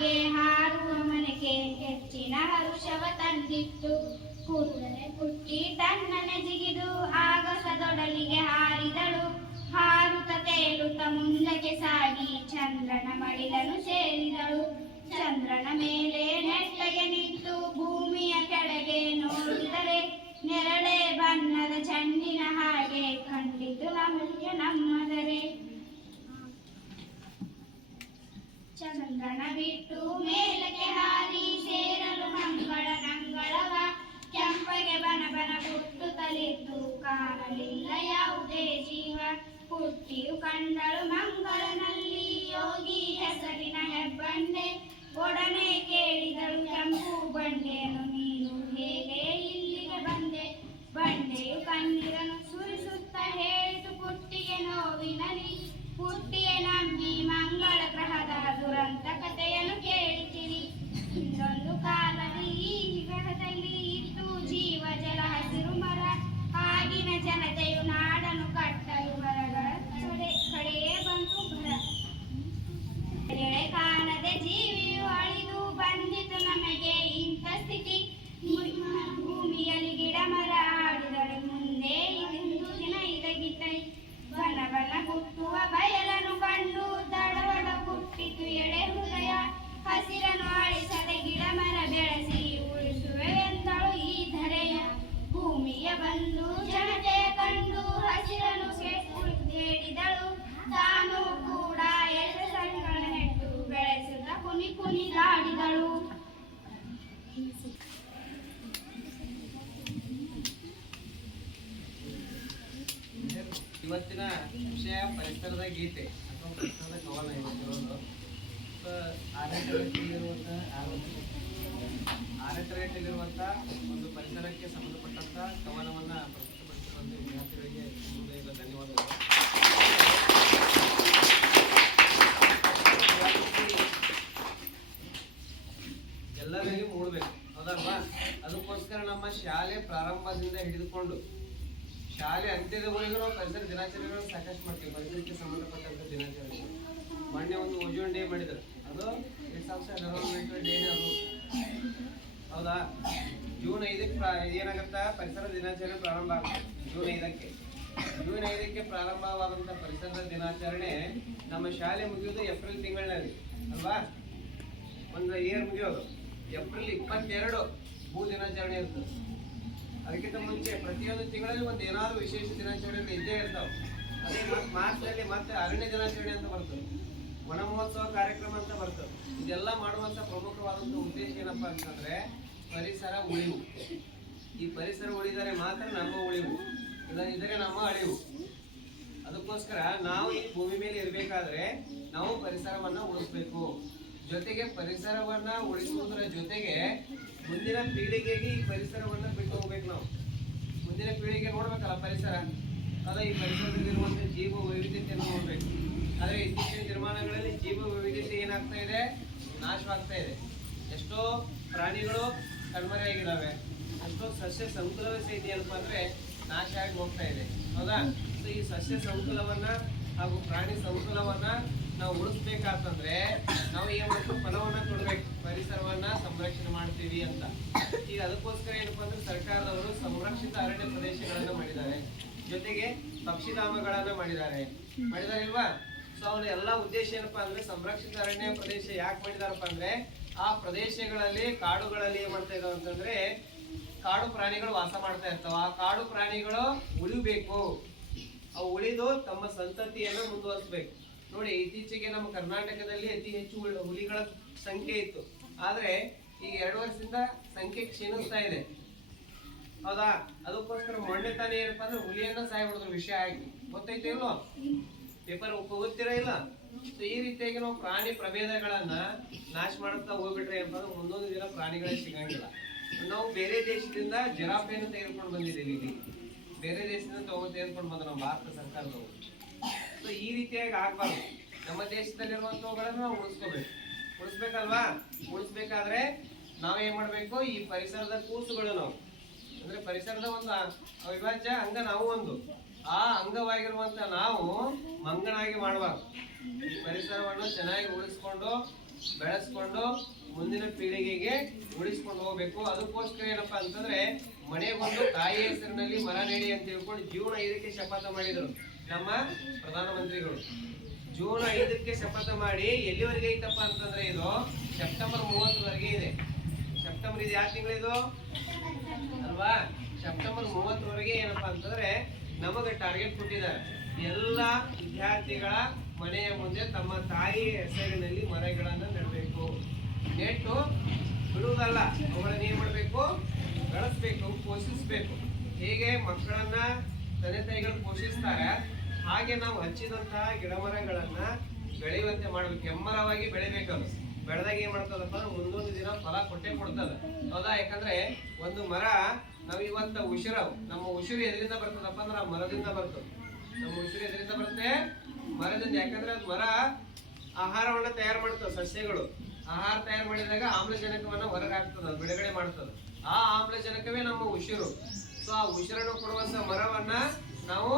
ಹಾಗೆ ಹಾರುವ ಮನೆಗೆ ಹೆಚ್ಚಿನ ಹರುಷವ ತಂದಿತ್ತು. ಕೂಡಲೇ ಪುಟ್ಟಿ ತನ್ನನೆ ಜಿಗಿದು ಆಗಸದೊಡಲಿಗೆ ಹಾರಿದಳು. ಹಾರುತ್ತ ತೇಲುತ್ತ ಮುಂದಕ್ಕೆ ಸಾಗಿ ಚಂದ್ರನ ಮಡಿಲನ್ನು ಸೇರಿದಳು. ಚಂದ್ರನ ಮೇಲೆ ನೆಟ್ಟಗೆ ನಿಂತು ಭೂಮಿಯ ಕೆಳಗೆ ನೋಡಿದರೆ ನೆರಳೆ ಬಣ್ಣದ ಚೆಂಡಿನ ಹಾಗೆ ಕಂಡಿತು ನಮಗೆ ನಮ್ಮದರೆ. ಚಂದ್ರನ ಬಿಟ್ಟು ಮೇಲಕ್ಕೆ ಹಾರಿ ಸೇರಲು ನಂಗಳವ ಕೆಂಪಗೆ ಬನ ಹುಟ್ಟುತ್ತಲಿತ್ತು. ಕಾಣಲಿಲ್ಲ ಯಾವುದೇ ಜೀವ. ಪುಟ್ಟಿಯು ಕಂಡಳು ಮಂಗಳನಲ್ಲಿ ಯೋಗಿ ಹೆಸರಿನ ಹೆಬ್ಬಂಡೆ. ಒಡನೆ ಕೇಳಿದಳು ಕೆಂಪು ಬಂಡೆಯನ್ನು, ನೀನು ಹೇಗೆ ಇಲ್ಲಿಗೆ ಬಂದೆ? ಬಂಡೆಯು ಕಣ್ಣೀರನ್ನು ಸುರಿಸುತ್ತ ಹೇಳಿತು ಪುಟ್ಟಿಗೆ ನೋವಿನಲ್ಲಿ, ಪುಟ್ಟಿಗೆ ನಂಬಿ ಮಂಗಳ ಗ್ರಹದ ದುರಂತ ಕಥೆಯನ್ನು ಕೇಳಿತಿರಿ. ಇನ್ನೊಂದು ಕಾಲದಲ್ಲಿ ಈ ಗ್ರಹದಲ್ಲಿ ಇತ್ತು ಜೀವ ಜಲ ಹಸಿರು ಮರ. ಆಗಿನ ಜನತೆಯು ನಾಡನ್ನು ಕಟ್ಟಲು ಮರಗಳ ಕಡೆಯೇ ಬಂತು ಭರ. ಎಳೆ ಕಾಣದೆ ಜೀವಿಯು ಅಳಿದು ಬಂದಿತು ನಮಗೆ ಇಂಥ ಸ್ಥಿತಿ. ಭೂಮಿಯಲ್ಲಿ ಗಿಡ ಮರ ಆಡಿದರೆ ಮುಂದೆ ಇಂದು ದಿನ ಇದಗಿತೈ. ಬನ ಬನ ಹುಟ್ಟುವ ಬಯಲನ್ನು ಕಂಡು ದಡವಡ ಹುಟ್ಟಿತು ಎಳೆ ಹೃದಯ. ಹಸಿರನ್ನು ಅಳಿಸದೆ ಗಿಡ ಮರ ಬೆಳೆಸಿ ಉಳಿಸುವೆ ಎಂದಳು ಈ ಧರೆಯ. ಭೂಮಿಯ ಬಂದು ಜನತೆಯ ಕಂಡು ಹಸಿರನ್ನು ಹೇಳಿದಳು. ತಾನು ಕೂಡ ಎಳೆ ಸಸಿಗಳ ನೆಟ್ಟು ಬೆಳೆಸುತ್ತ ಕುಣಿದಾಡಿದಳು. ಇವತ್ತಿನ ವಿಷಯ ಪರಿಸರದ ಗೀತೆ ಅಥವಾ ಪರಿಸರದ ಕವನ. ಇವತ್ತಿರೋದು 6ನೇ ತರಗತಿಯಲ್ಲಿರುವಂಥ ಒಂದು ಪರಿಸರಕ್ಕೆ ಸಂಬಂಧಪಟ್ಟಂತ ಕವನವನ್ನ ಪ್ರಸ್ತುತಪಡಿಸಿರುವಂಥ ವಿದ್ಯಾರ್ಥಿಗಳಿಗೆ ಹೃದಯದ ಧನ್ಯವಾದಗಳು. ಎಲ್ಲರಿಗೂ ಮೂಡಬೇಕು, ಹೌದಲ್ವಾ? ಅದಕ್ಕೋಸ್ಕರ ನಮ್ಮ ಶಾಲೆ ಪ್ರಾರಂಭದಿಂದ ಹಿಡಿದುಕೊಂಡು ಶಾಲೆ ಅಂತ್ಯದವರೆಗೂ ನಾವು ಪರಿಸರ ದಿನಾಚರಣೆಗಳು ಸಾಕಷ್ಟು ಮಾಡ್ತೀವಿ. ಪರಿಸರಕ್ಕೆ ಸಂಬಂಧಪಟ್ಟಂತ ದಿನಾಚರಣೆಗಳು ಮೊನ್ನೆ ಒಂದು ಓಜೋನ್ ಡೇ ಮಾಡಿದ್ರು, ಅದು ಇಟ್ಸ್ ಆಲ್ಸೋ ಎನ್ವೈರನ್ಮೆಂಟಲ್ ಡೇ. ಅದು ಹೌದಾ? ಜೂನ್ 5ಕ್ಕೆ ಏನಾಗುತ್ತಾ ಪರಿಸರ ದಿನಾಚರಣೆ ಪ್ರಾರಂಭ ಆಗುತ್ತೆ. ಜೂನ್ 5ಕ್ಕೆ ಪ್ರಾರಂಭವಾದಂಥ ಪರಿಸರದ ದಿನಾಚರಣೆ ನಮ್ಮ ಶಾಲೆ ಮುಗಿಯೋದು ಏಪ್ರಿಲ್ ತಿಂಗಳಿನಲ್ಲಿ ಅಲ್ವಾ? ಒಂದು ಇಯರ್ ಮುಗಿಯೋದು ಏಪ್ರಿಲ್ 22 ಭೂ ದಿನಾಚರಣೆ ಇರ್ತದೆ. ಅದಕ್ಕಿಂತ ಮುಂಚೆ ಪ್ರತಿಯೊಂದು ತಿಂಗಳಲ್ಲಿ ಒಂದು ಏನಾದರೂ ವಿಶೇಷ ದಿನಾಚರಣೆ ಇದ್ದೇ ಇರ್ತಾವೆ. ಅದೇ ಮಾರ್ಚ್ನಲ್ಲಿ ಮತ್ತೆ ಅರಣ್ಯ ದಿನಾಚರಣೆ ಅಂತ ಬರ್ತದೆ, ವನ ಮಹೋತ್ಸವ ಕಾರ್ಯಕ್ರಮ ಅಂತ ಬರ್ತದೆ. ಇದೆಲ್ಲ ಮಾಡುವಂಥ ಪ್ರಮುಖವಾದಂಥ ಉದ್ದೇಶ ಏನಪ್ಪಾ ಅಂತಂದ್ರೆ ಪರಿಸರ ಉಳಿವು. ಈ ಪರಿಸರ ಉಳಿದರೆ ಮಾತ್ರ ನಮ್ಮ ಉಳಿವು, ಇಲ್ಲದಿದ್ದರೆ ನಮ್ಮ ಅಳಿವು. ಅದಕ್ಕೋಸ್ಕರ ನಾವು ಈ ಭೂಮಿ ಮೇಲೆ ಇರಬೇಕಾದ್ರೆ ನಾವು ಪರಿಸರವನ್ನ ಉಳಿಸ್ಬೇಕು. ಜೊತೆಗೆ ಪರಿಸರವನ್ನ ಉಳಿಸುವುದರ ಜೊತೆಗೆ ಮುಂದಿನ ಪೀಳಿಗೆಗೆ ಈ ಪರಿಸರವನ್ನ ಬಿಟ್ಟು ಹೋಗ್ಬೇಕು. ನಾವು ಮುಂದಿನ ಪೀಳಿಗೆ ನೋಡ್ಬೇಕಲ್ಲ ಪರಿಸರ, ಅದ ಈ ಪರಿಸರದಲ್ಲಿರುವಂತಹ ಜೀವ ವೈವಿಧ್ಯತೆಯನ್ನು ನೋಡ್ಬೇಕು. ಆದ್ರೆ ಇತ್ತೀಚಿನ ನಿರ್ಮಾಣಗಳಲ್ಲಿ ಜೀವ ವೈವಿಧ್ಯತೆ ಏನಾಗ್ತಾ ಇದೆ? ನಾಶವಾಗ್ತಾ ಇದೆ. ಎಷ್ಟೋ ಪ್ರಾಣಿಗಳು ಕಣ್ಮರೆಯಾಗಿದ್ದಾವೆ, ಎಷ್ಟೋ ಸಸ್ಯ ಸಂಕುಲವೇ ಸಹಿತ ಏನಪ್ಪಾ ಅಂದ್ರೆ ನಾಶ ಆಗಿ ಹೋಗ್ತಾ ಇದೆ, ಹೌದಾ? ಸೊ ಈ ಸಸ್ಯ ಸಂಕುಲವನ್ನ ಹಾಗೂ ಪ್ರಾಣಿ ಸಂಕುಲವನ್ನ ನಾವು ಉಳಿಸ್ಬೇಕಾತಂದ್ರೆ ನಾವು ಏನ್ ಮಾಡಬೇಕು? ಫಲವನ್ನ ಕೊಡ್ಬೇಕು, ಪರಿಸರವನ್ನ ಸಂರಕ್ಷಣೆ ಮಾಡ್ತೀವಿ ಅಂತ. ಈಗ ಅದಕ್ಕೋಸ್ಕರ ಏನಪ್ಪಾ ಅಂದ್ರೆ ಸರ್ಕಾರದವರು ಸಂರಕ್ಷಿತ ಅರಣ್ಯ ಪ್ರದೇಶಗಳನ್ನ ಮಾಡಿದ್ದಾರೆ, ಜೊತೆಗೆ ಪಕ್ಷಿಧಾಮಗಳನ್ನ ಮಾಡಿದ್ದಾರೆ ಇಲ್ವಾ? ಸೊ ಅವ್ರ ಎಲ್ಲಾ ಉದ್ದೇಶ ಏನಪ್ಪಾ ಅಂದ್ರೆ ಸಂರಕ್ಷಿತ ಅರಣ್ಯ ಪ್ರದೇಶ ಯಾಕೆ ಮಾಡಿದಾರಪ್ಪ ಅಂದ್ರೆ ಆ ಪ್ರದೇಶಗಳಲ್ಲಿ ಕಾಡುಗಳಲ್ಲಿ ಏನ್ ಮಾಡ್ತಾ ಇದಾವ ಅಂತಂದ್ರೆ ಕಾಡು ಪ್ರಾಣಿಗಳು ವಾಸ ಮಾಡ್ತಾ ಇರ್ತಾವ. ಆ ಕಾಡು ಪ್ರಾಣಿಗಳು ಉಳಿಬೇಕು, ಅವು ಉಳಿದು ತಮ್ಮ ಸಂತತಿಯನ್ನು ಮುಂದುವರಿಸಬೇಕು. ನೋಡಿ, ಇತ್ತೀಚೆಗೆ ನಮ್ಮ ಕರ್ನಾಟಕದಲ್ಲಿ ಅತಿ ಹೆಚ್ಚು ಹುಲಿಗಳ ಸಂಖ್ಯೆ ಇತ್ತು, ಆದ್ರೆ ಈಗ 2 ವರ್ಷದಿಂದ ಸಂಖ್ಯೆ ಕ್ಷೀಣಿಸ್ತಾ ಇದೆ, ಹೌದಾ? ಅದಕ್ಕೋಸ್ಕರ ಮೊನ್ನೆ ತಾನೇ ಏನಪ್ಪಾ ಅಂದ್ರೆ ಹುಲಿಯನ್ನ ಸಾಯ್ಬಿಡಿದ್ರು ವಿಷಯ ಆಗಿ, ಗೊತ್ತೈತೆ ಇಲ್ವೋ? ಪೇಪರ್ ಓದ್ತಿರೋ ಇಲ್ಲ? ಸೊ ಈ ರೀತಿಯಾಗಿ ನಾವು ಪ್ರಾಣಿ ಪ್ರಭೇದಗಳನ್ನ ನಾಶ ಮಾಡುತ್ತಾ ಹೋಗ್ಬಿಟ್ರೆ ಏನಪ್ಪ ಅಂದ್ರೆ ಮುಂದೊಂದು ದಿನ ಪ್ರಾಣಿಗಳೇ ಸಿಗಂಗಿಲ್ಲ. ನಾವು ಬೇರೆ ದೇಶದಿಂದ ಜಿರಾಫೆಯನ್ನು ತೆಗೆದುಕೊಂಡು ಬಂದಿದ್ದೀವಿ, ಇಲ್ಲಿ ಬೇರೆ ದೇಶದಿಂದ ತೆಗೆದುಕೊಂಡು ಬಂದ ನಮ್ಮ ಭಾರತ ಸರ್ಕಾರದವರು. ಸೊ ಈ ರೀತಿಯಾಗಿ ಆಗ್ಬಾರ್ದು. ನಮ್ಮ ದೇಶದಲ್ಲಿರುವಂತವುಗಳನ್ನು ನಾವು ಉಳಿಸ್ಬೇಕಲ್ವಾ? ಉಳಿಸ್ಬೇಕಾದ್ರೆ ನಾವೇನ್ ಮಾಡ್ಬೇಕು? ಈ ಪರಿಸರದ ಕೂಸುಗಳು ನಾವು ಅಂದ್ರೆ ಪರಿಸರದ ಒಂದು ಅವಿಭಾಜ್ಯ ಅಂಗ ನಾವು ಒಂದು. ಆ ಅಂಗವಾಗಿರುವಂತ ನಾವು ಮಂಗನಾಗಿ ಮಾಡಬಾರ್ದು. ಪರಿಸರವನ್ನು ಚೆನ್ನಾಗಿ ಉಳಿಸ್ಕೊಂಡು ಬೆಳೆಸ್ಕೊಂಡು ಮುಂದಿನ ಪೀಳಿಗೆಗೆ ಉಳಿಸ್ಕೊಂಡು ಹೋಗ್ಬೇಕು. ಅದಕ್ಕೋಸ್ಕರ ಏನಪ್ಪಾ ಅಂತಂದ್ರೆ ಮನೆಗೊಂದು ತಾಯಿ ಹೆಸರಿನಲ್ಲಿ ಮರ ನೆಡಿ ಅಂತ ಹೇಳ್ಕೊಂಡು ಜೂನ್ 5ಕ್ಕೆ ಶಪಥ ಮಾಡಿದ್ರು ನಮ್ಮ ಪ್ರಧಾನಮಂತ್ರಿಗಳು. ಜೂನ್ 5ಕ್ಕೆ ಶಪಥ ಮಾಡಿ ಎಲ್ಲಿವರೆಗೆ ಐತಪ್ಪ ಅಂತಂದ್ರೆ ಇದು ಸೆಪ್ಟೆಂಬರ್ 30ವರೆಗೆ ಇದೆ. ಸೆಪ್ಟೆಂಬರ್ ಇದು ಯಾವ ತಿಂಗಳಿದು ಅಲ್ವಾ? ಸೆಪ್ಟೆಂಬರ್ 30ವರೆಗೆ ಏನಪ್ಪಾ ಅಂತಂದ್ರೆ ನಮಗೆ ಟಾರ್ಗೆಟ್ ಕೊಟ್ಟಿದ್ದಾರೆ. ಎಲ್ಲ ವಿದ್ಯಾರ್ಥಿಗಳ ಮನೆಯ ಮುಂದೆ ತಮ್ಮ ತಾಯಿ ಹೆಸರಿನಲ್ಲಿ ಮರಗಳನ್ನ ನೆಡಬೇಕು. ನೆಟ್ಟು ಬಿಡುವುದಲ್ಲ, ಅವುಗಳನ್ನ ಏನ್ ಮಾಡ್ಬೇಕು? ಬೆಳೆಸ್ಬೇಕು, ಪೋಷಿಸ್ಬೇಕು. ಹೇಗೆ ಮಕ್ಕಳನ್ನ ತಂದೆ ತಾಯಿಗಳು ಪೋಷಿಸ್ತಾರೆ ಹಾಗೆ ನಾವು ಹಚ್ಚಿದಂತಹ ಗಿಡ ಮರಗಳನ್ನ ಬೆಳೆಯುವಂತೆ ಮಾಡ್ಬೇಕು. ಹೆಮ್ಮರವಾಗಿ ಬೆಳಿಬೇಕದು. ಬೆಳೆದಾಗ ಏನ್ ಮಾಡ್ತದಪ್ಪ ಅಂದ್ರೆ ಮುಂದೊಂದು ದಿನ ಫಲ ಕೊಟ್ಟೆ ಕೊಡ್ತದ, ಹೌದಾ? ಯಾಕಂದ್ರೆ ಒಂದು ಮರ ನಾವ್ ಇವತ್ತ ನಮ್ಮ ಉಸಿರು ಎದರಿಂದ ಬರ್ತದಪ್ಪ ಅಂದ್ರೆ ಆ ಮರದಿಂದ ಬರ್ತದೆ. ನಮ್ಮ ಉಸಿರು ಎದರಿಂದ ಬರುತ್ತೆ? ಮರದಿಂದ. ಯಾಕಂದ್ರೆ ಅದು ಮರ ಆಹಾರವನ್ನ ತಯಾರು ಮಾಡ್ತದೆ. ಸಸ್ಯಗಳು ಆಹಾರ ತಯಾರು ಮಾಡಿದಾಗ ಆಮ್ಲಜನಕವನ್ನ ಹೊರಗೆ ಹಾಕ್ತದ, ಬಿಡುಗಡೆ ಮಾಡ್ತದೆ. ಆ ಆಮ್ಲಜನಕವೇ ನಮ್ಮ ಉಸಿರು. ಸೊ ಆ ಉಸಿರನ್ನು ಕೊಡುವಂತ ಮರವನ್ನ ನಾವು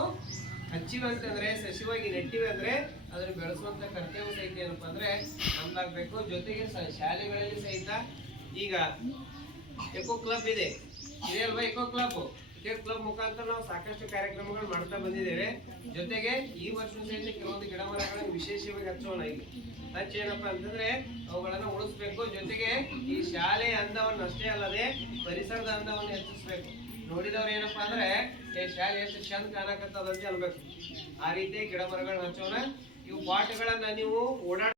ಹಚ್ಚಿವಿ ಅಂತಂದ್ರೆ, ಸಸಿವಾಗಿ ನೆಟ್ಟಿವಿ ಅಂದ್ರೆ ಅದನ್ನ ಬೆಳೆಸುವಂತ ಕರ್ತವ್ಯ ಸಹಿತ ಏನಪ್ಪಾ ಅಂದ್ರೆ ನಮ್ದಾಗ್ಬೇಕು. ಜೊತೆಗೆ ಶಾಲೆಗಳಲ್ಲಿ ಸಹಿತ ಈಗ ಎಕೋ ಕ್ಲಬ್ ಇದೆ ಅಲ್ವಾ? ಎಕೋ ಕ್ಲಬ್ ಮುಖಾಂತರ ನಾವು ಸಾಕಷ್ಟು ಕಾರ್ಯಕ್ರಮಗಳು ಮಾಡ್ತಾ ಬಂದಿದ್ದೇವೆ. ಜೊತೆಗೆ ಈ ವರ್ಷ ಸಹಿತ ಕೆಲವೊಂದು ಗಿಡ ಮರಗಳನ್ನು ವಿಶೇಷವಾಗಿ ಹಚ್ಚೋಣ. ಇಲ್ಲಿ ಹಚ್ಚಿ ಏನಪ್ಪಾ ಅಂತಂದ್ರೆ ಅವುಗಳನ್ನ ಉಳಿಸ್ಬೇಕು. ಜೊತೆಗೆ ಈ ಶಾಲೆಯ ಅಂದವನ್ನು ಅಷ್ಟೇ ಅಲ್ಲದೆ ಪರಿಸರದ ಅಂದವನ್ನು ಹೆಚ್ಚಿಸ್ಬೇಕು. ನೋಡಿದವ್ರು ಏನಪ್ಪಾ ಅಂದ್ರೆ ಶಾಲೆ ಎಷ್ಟು ಚಂದ ಕಾಣಕತ್ತದಂತೆ ಅನ್ಬೇಕು. ಆ ರೀತಿ ಗಿಡ ಮರಗಳನ್ನ ಹಚ್ಚೋಣ. ಇವು ಪಾಟ್ಗಳನ್ನ ನೀವು ಓಡಾಡ